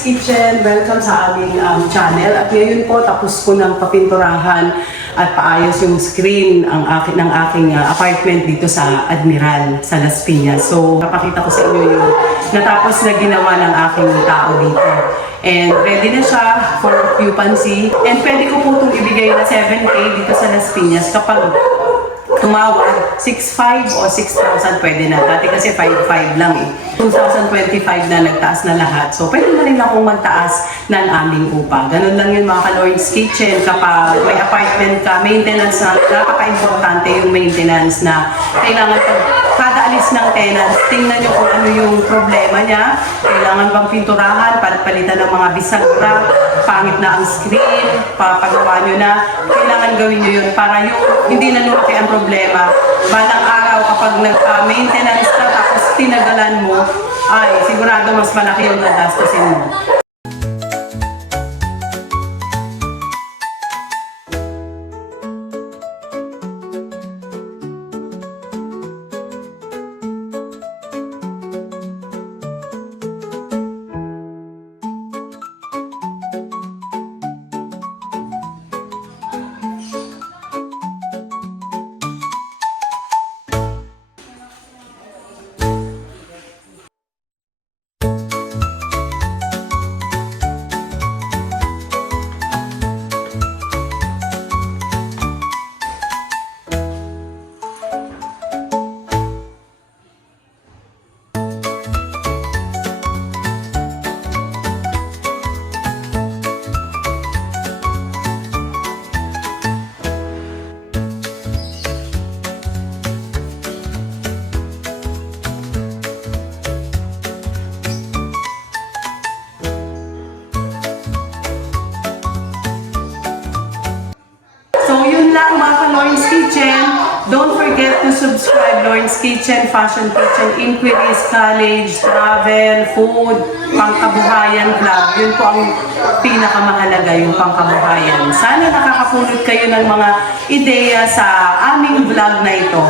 Lawrence Kitchen, welcome sa aming channel. At ngayon po, tapos ko ng papinturahan at paayos yung screen ng aking apartment dito sa Admiral, sa Las Piñas. So, napakita ko sa inyo yung natapos na ginawa ng aking tao dito. And ready na siya for occupancy. And pwede ko po itong ibigay na 7K dito sa Las Piñas kapag tumawag, 6,500 o 6,000 pwede na. Dati kasi 5,500 lang eh. 2025 na nagtaas na lahat. So pwede na rin akong magtaas ng aming upa. Ganun lang yun mga ka-Lawrence Kitchen. Kapag may apartment ka, maintenance na, napaka-importante yung maintenance na kailangan kada alis ng tenant, tingnan nyo kung ano yung problema niya. Kailangan bang pinturahan, palitan ng mga bisagra, pangit na ang screen, papagawa nyo na. Kailangan gawin nyo yun para yung hindi na lumaki ang problema. Balang araw kapag nag-maintenance ka tapos tinagalan mo, ay sigurado mas malaki yung gagastusin mo. So yun lang mga ka-Lawrence Kitchen. Don't forget to subscribe Lawrence Kitchen, Fashion Kitchen, Inquiries, College, Travel, Food, Pangkabuhayan Vlog. Yun po ang pinakamahalaga, yung pangkabuhayan. Sana nakakapulot kayo ng mga ideya sa aming vlog na ito.